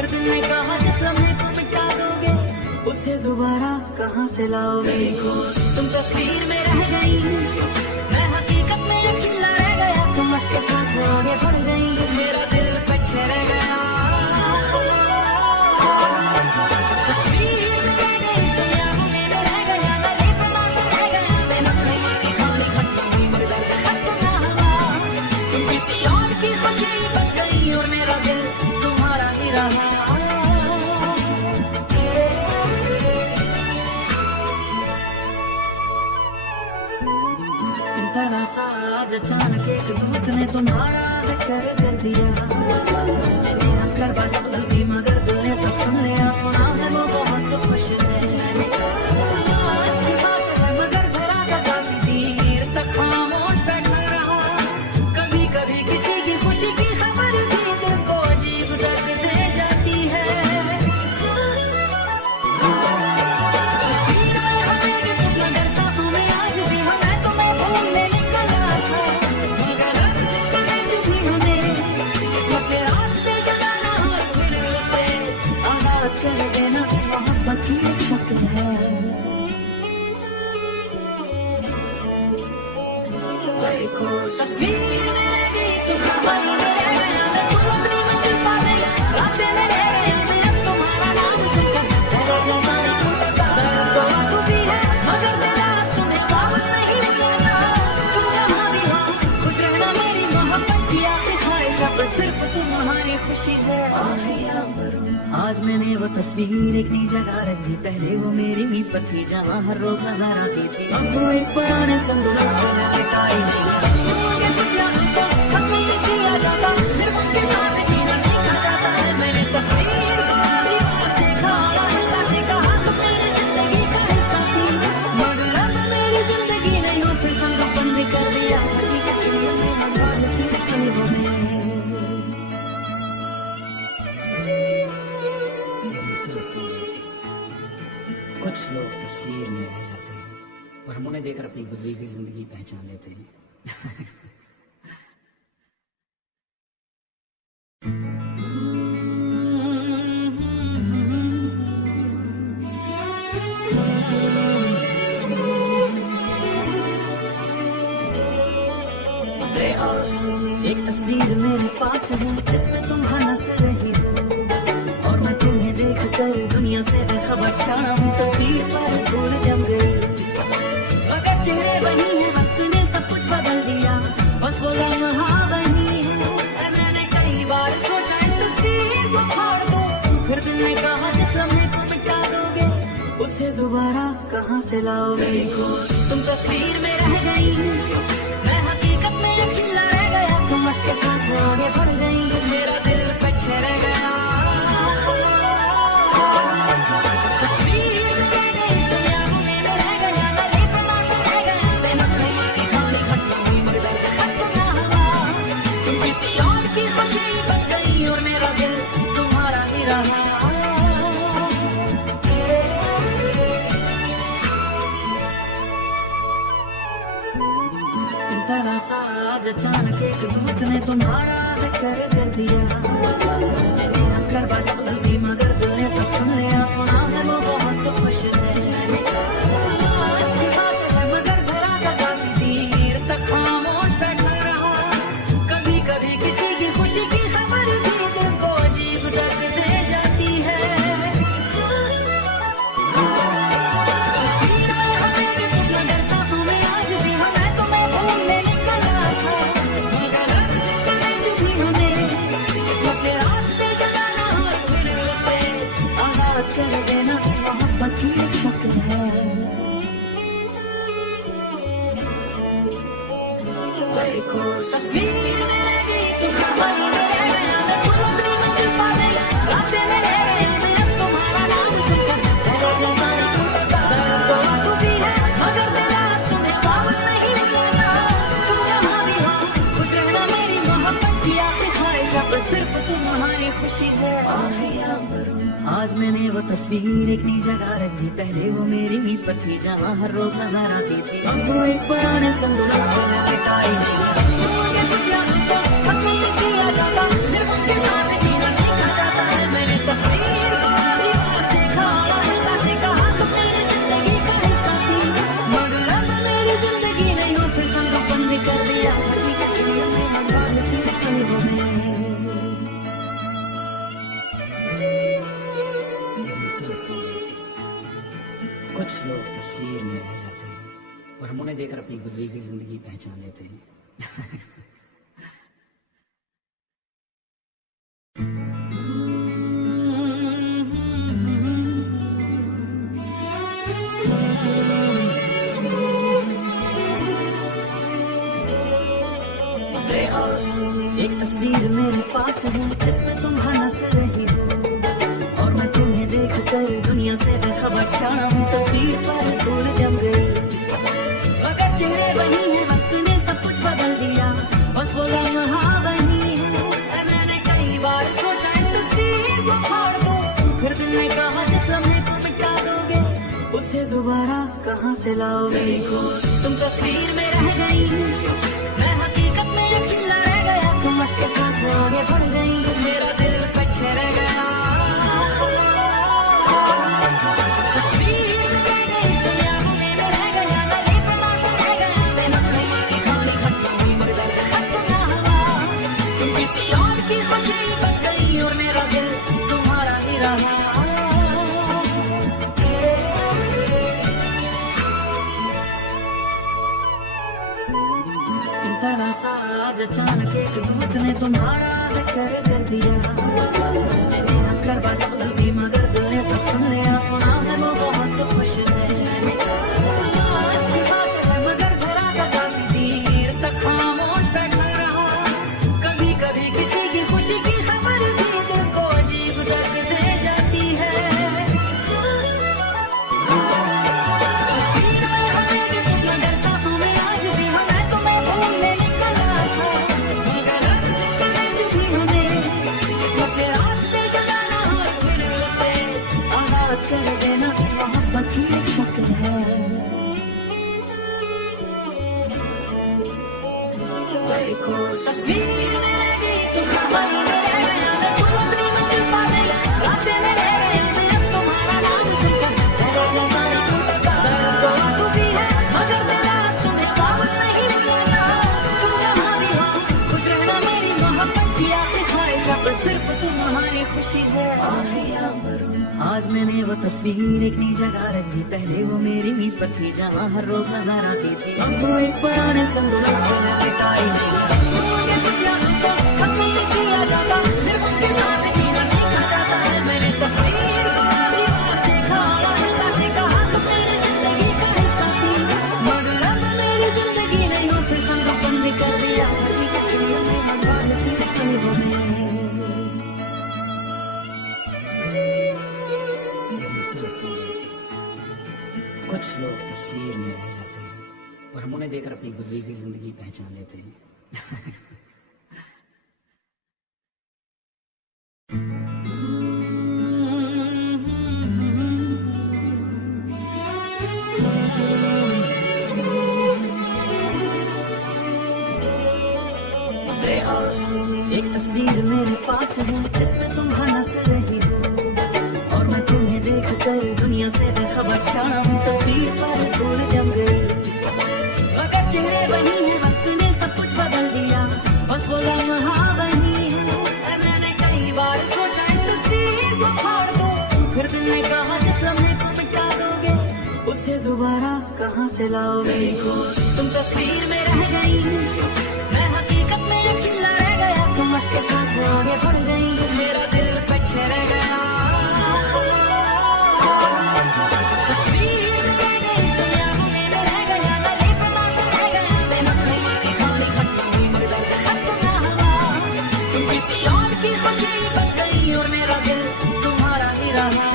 फिर दिल ने कहा जिस लम्हे को मिटा दोगे उसे दोबारा कहाँ से लाओगे। तुम तस्वीर में रह गई, मैं हकीकत में अकेला रह गया। तुम के साथ आगे बढ़ गई, मेरा दिल पीछे रह गया। तस्वीर में रह गई, दुनिया में रह गया, गली पे नासा रह गया। बिना खुशी की कहानी खत्म हुई, मगर दर्द खत्म ना हुआ। तुम किसी और की खुशी बन गई और मेरा दिल तुम्हारा ही रहा। तरह सा आज अचानक एक दोस्त ने तुम्हारा जिक्र कर दिया। मैंने हंसकर बात की थी मगर दिल ने सब सुन लिया। सुना है वो बहुत खुश है, अच्छी बात है मगर घरा का काफी देर तक खामोश बैठा रहा। कभी कभी किसी की खुशी की खबर भी दिल को अजीब दर्द दे जाती है। तस्वीर में रह गई, तू कहानी में रह गया। मैं तुम अपनी मंजिल पा गई, रास्ते में रह गया। मैं अब तुम्हारा नाम सुनकर तेरे जैसा नहीं टूटता। दर्द तो अब भी है मगर दिल अब तुम्हें वापस नहीं मिलेगा। तुम जहाँ भी हो खुश रहना, मेरी मोहब्बत की आखिरी ख्वाहिश अब सिर्फ तुम्हारी खुशी है। आज मैंने वो तस्वीर एक नई जगह रख दी। पहले वो मेरी मेज पर थी जहाँ हर रोज नजर आती थी। अब वो एक पुराने संदूक में लटकाई हुई। कुछ याद तो खत्म नहीं किया जाता, सिर्फ उनके साथ जीना सीखा जाता है। मैंने तस्वीर को आखिरी बार देखा, आहिस्ता से कहा तुम मेरी जिंदगी का हिस्सा थी। मगर अब मेरी जिंदगी नहीं हो, फिर संदूक बंद कर दिया। हकीकत में हम बात की पलों में। कुछ लोग तस्वीर में रह जाते हैं और हम उन्हें देखकर अपनी गुजरी हुई जिंदगी पहचान लेते हैं। एक तस्वीर मेरे पास है जिसमें तुम हंस रही हो और मैं तुम्हें देख कर दुनिया से बेखबर खड़ा हूँ। तस्वीर पर धूल जम गई मगर चेहरे वही है, वक्त ने सब कुछ बदल दिया। बस वो लम्हा वही है। मैंने कई बार सोचा इस तस्वीर को फाड़ दो, फिर दिल ने कहा जिस लम्हे को मिटा दोगे उसे दोबारा कहाँ से लाओगे। तुम तस्वीर में रह गई, मैं हकीकत में अकेला रह गया। तुम के साथ आगे बढ़ गई, मेरा दिल पीछे रह गया। तस्वीर में रह गई, दुनिया में रह गया, गली पे नासा रह गया। बिना खुशी की कहानी खत्म हुई, मगर दर्द खत्म ना हुआ। तुम किसी और की खुशी बन गई और मेरा दिल तुम्हारा ही रहा। तरह सा आज अचानक एक दोस्त ने तुम्हारा जिक्र कर दिया। मैंने हंसकर बात की थी मगर दिल ने सब सुन लिया। सुना है वो बहुत खुश है, अच्छी बात है मगर घरा का काफी देर तक खामोश बैठा रहा। कभी कभी किसी की खुशी की खबर भी दिल को अजीब दर्द दे जाती है। कर देना मोहब्बत की एक शक्ल है। तस्वीर में रह गई, तू कहानी में रह गया। मैं तुम अपनी मंजिल पा गई, रास्ते में रह गई। मैं अब तुम्हारा नाम सुनकर तेरे जैसा नहीं टूटता। दर्द तो अब भी है मगर दिल अब तुम्हें वापस नहीं मिलेगा। तुम जहाँ भी हो खुश रहना, मेरी मोहब्बत की आखिरी ख्वाहिश अब सिर्फ तुम्हारी खुशी है। आज मैंने वो तस्वीर एक नई जगह रख दी। पहले वो मेरी मेज पर थी जहाँ हर रोज नजर आती थी। अब वो एक पुराने संदूक में लटकाई हुई। कुछ याद तो खत्म नहीं किया जाता, सिर्फ उनके साथ जीना सीखा जाता है। मैंने देखकर अपनी गुजरी हुई जिंदगी पहचान लेते हैं। एक तस्वीर मेरे पास है जिसमें तुम हंस रही हो और मैं तुम्हें देख कर दुनिया से बेखबर खड़ा हूँ। तस्वीर पर दूर जम गई मगर चेहरे वही है, वक्त ने सब कुछ बदल दिया, बस वो लम्हा वही है। मैंने कई बार सोचा इस तस्वीर को फाड़ दो, फिर दिल ने कहा जिस लम्हे को मिटा दोगे उसे दोबारा कहाँ से लाओगे। तुम तस्वीर में रह गई, मैं हकीकत में अकेला रह गया, तुम के साथ आगे बढ़ गई, मेरा दिल पीछे रह गया। तस्वीर में रह गई, तुम यादों में रह गया, मैं बेपनाह सा रह गया, मेहनत मेरी कहानी खत्म हुई मगर दर्द खत्म ना हुआ। तुम किसी और की खुशी बन गई और मेरा दिल तुम्हारा ही रहा। तरह सा आज अचानक एक दोस्त ने तुम्हारा जिक्र कर दिया, मैंने हंस कर बात बोल दी मगर दिल ने सब सुन लिया, सुना है वो बहुत खुश है। अच्छी बात है मगर भरा का काफी देर तक खामोश बैठा रहा, कभी कभी किसी की खुशी की खबर भी दिल को अजीब दर्द दे जाती है। कर देना मोहब्बत की एक शक्ल है। तस्वीर में रह गई तू, कहानी में रह गया मैं, तुम अपनी मंजिल पा गई, रास्ते में रह गए मैं, अब तुम्हारा नाम सुनकर तेरा जैसा ही टूटा दर्द तो अब भी है मगर दिल अब तुम्हें वापस नहीं बुलाना। तुम जहाँ भी हो खुश रहना, मेरी मोहब्बत की आखिरी ख्वाहिश अब सिर्फ तुम्हारी खुशी है। आज मैंने वो तस्वीर एक नई जगह रख दी, पहले वो मेरी मेज पर थी जहाँ हर रोज नजर आती थी, अब वो एक पुराने संदूक में मिटाई नहीं। मुझे कुछ याद तो खत्म नहीं किया जाता, सिर्फ उनके साथ जीना सीखा जाता है। मैंने तस्वीर को आखिरी बार देखा, आहिस्ता से कहा तुम मेरी जिंदगी का हिस्सा थी, मगर अब मेरी जिंदगी नहीं हो, फिर संग बंद कर दिया कुछ लोग तस्वीर में रह जाते हैं और हम उन्हें देखकर अपनी गुजरी हुई जिंदगी पहचान लेते हैं। एक तस्वीर मेरे पास है जिसमें तुम हंस रही हो और मैं तुम्हें देख कर दुनिया से बेखबर खड़ा हूँ। तस्वीर पर दूर जम गई मगर चेहरे वही है, वक्त ने सब कुछ बदल दिया, बस वो लम्हा वही है। मैंने कई बार सोचा इस तस्वीर को फाड़ दो, फिर दिल ने कहा जिस लम्हे को मिटा दोगे उसे दोबारा कहाँ से लाओगे। तुम तस्वीर में रह गई, मैं हकीकत में अकेला रह गया, तुम के साथ आगे बढ़ गई, मेरा दिल पीछे रह गया। तस्वीर में रह गई, तुम यादों में रह गया, मैं बेपनाह सा रह गया, मेहनत मेरी कहानी खत्म हुई मगर दर्द खत्म ना हुआ। तुम किसी और की खुशी बन गई और मेरा दिल तुम्हारा ही रहा।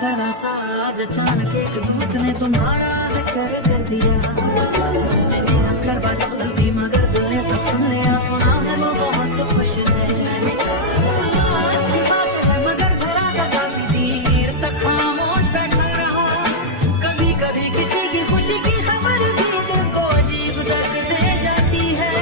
तरह सा आज अचानक एक दोस्त ने तुम्हारा जिक्र कर दिया, मैंने हंस कर बात बोल दी मगर दिल ने सब सुन लिया, सुना है वो बहुत खुश है। अच्छी बात है मगर भरा का काफी देर तक खामोश बैठा रहा, कभी कभी किसी की खुशी की खबर भी दिल को अजीब दर्द दे जाती है।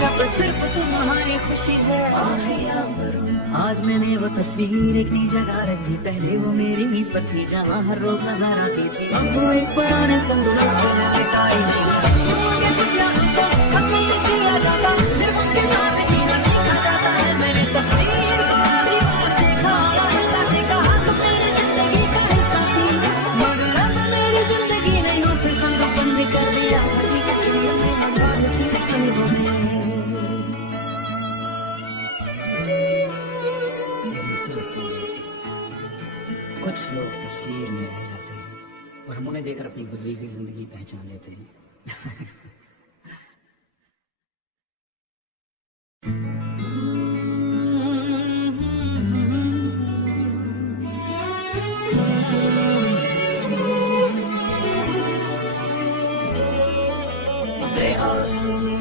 शब सिर्फ तुम्हारी खुशी है। आज मैंने वो तस्वीर एक नई जगह रख दी, पहले वो मेरी मीज पर थी जहाँ हर रोज नजर आती थी। अब वो एक पुराने संदूक में मिटाई नहीं। मुझे कुछ आपको खत्म नहीं किया जाता, सिर्फ उनके साथ जीना सीखा जाता है। मैंने तस्वीर को आखिरी बार देखा, आहिस्ता से कहा तुम मेरी जिंदगी का हिस्सा थी, मगर अब मेरी जिंदगी नहीं हो। फिर संदूक बंद कर दिया, हकीकत ये मैं बात थी पलों में। कुछ लोग तस्वीर में रह जाते हैं और हम उन्हें देखकर अपनी गुजरी हुई जिंदगी पहचान लेते हैं।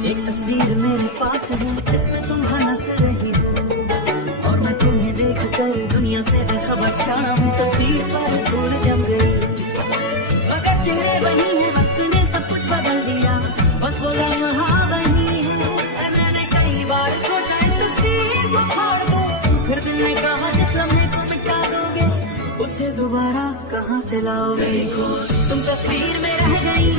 एक तस्वीर मेरे पास है जिसमें तुम हंस रही हो, और मैं तुम्हें देख कर दुनिया से बेखबर खड़ा हूँ। तस्वीर पर धूल जम गई, मगर चेहरे वही है, वक्त ने सब कुछ बदल दिया, बस वो लम्हा वही है। मैंने कई बार सोचा इस तस्वीर को फाड़ दो, फिर दिल ने कहा जिस लम्हे को मिटा दोगे उसे दोबारा कहाँ से लाओगे। तुम तस्वीर में रह गई,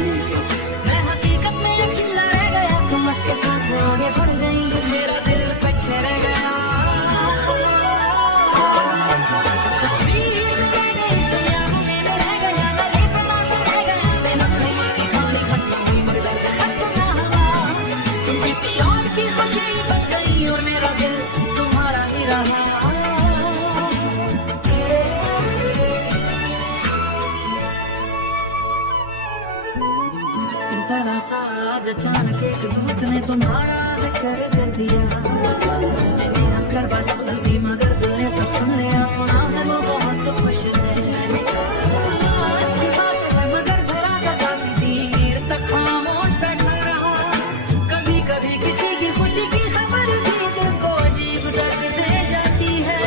मैं हकीकत में अकेला रह गया। तुम के साथ आगे बढ़ गई, मेरा दिल पीछे रह गया। तस्वीर में गई दुनिया में रह गया, गले पर ना से रह गया। मैं खुशी की कहानी खत्म हुई, मगर दर्द खत्म ना हुआ। तुम किसी और की खुशी बन गई और मेरा दिल तुम्हारा ही रहा। तरह सा आज अचानक एक दोस्त ने तुम्हारा जिक्र कर दिया। मैंने हंसकर बात की मगर दिल ने सब सुन लिया। सुना है वो बहुत खुश है, मैंने कहा अच्छी बात है, मगर भरा का काफी देर तक खामोश बैठा रहा। कभी कभी किसी की खुशी की खबर भी दिल को अजीब दर्द दे जाती है।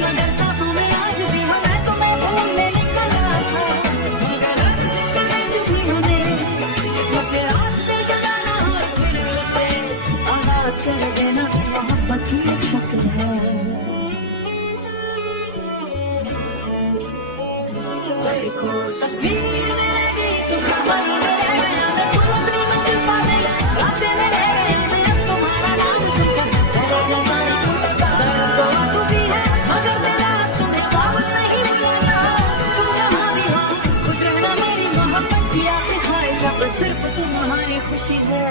मगर सांसों में आज भी हमें तुम्हें भूलने निकला था, मगर अब से कभी भी हमें किस्मत के रास्ते जगाना और फिर से आजाद कर देना। मोहब्बत की एक शक्ल है। तस्वीर में रह गई तू, खबर में रह गया मैं, तुम अपनी मंजिल पा गई, रास्ते में रह गए मैं। अब तुम्हारा नाम सुनकर तेरे जैसा ही टूटा दर्द तो तू भी है, मगर दिल अब तुम्हें वापस नहीं मिलेगा। तुम जहाँ भी हो खुश रहना, मेरी मोहब्बत की आखिरी ख्वाहिश अब सिर्फ तुम्हारी खुशी है।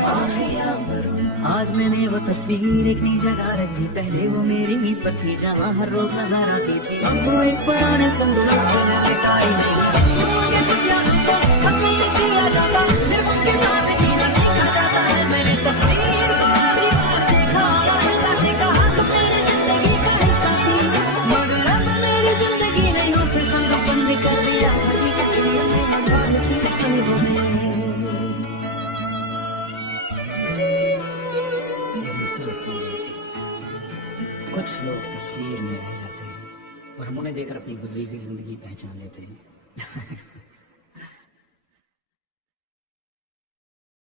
आज मैंने वो तस्वीर एक नई जगह रख दी, पहले वो मेरी मीज पर थी जहाँ हर रोज नजर आती थी। अब वो एक पुराने संदूक में मिटाई नहीं। मुझे कुछ आपको खत्म नहीं किया जाता, सिर्फ उनके साथ जीना सीखा जाता है। मैंने तस्वीर को आखिरी बार देखा, आहिस्ता से कहा तुम मेरी जिंदगी का हिस्सा थी, मगर अब मेरी जिंदगी नहीं हो। फिर संदूक बंद कर दिया, हकीकत ये मैं बात थी पलों में। कुछ लोग तस्वीर में रह जाते हैं और हम उन्हें देखकर अपनी गुजरी हुई जिंदगी पहचान लेते हैं।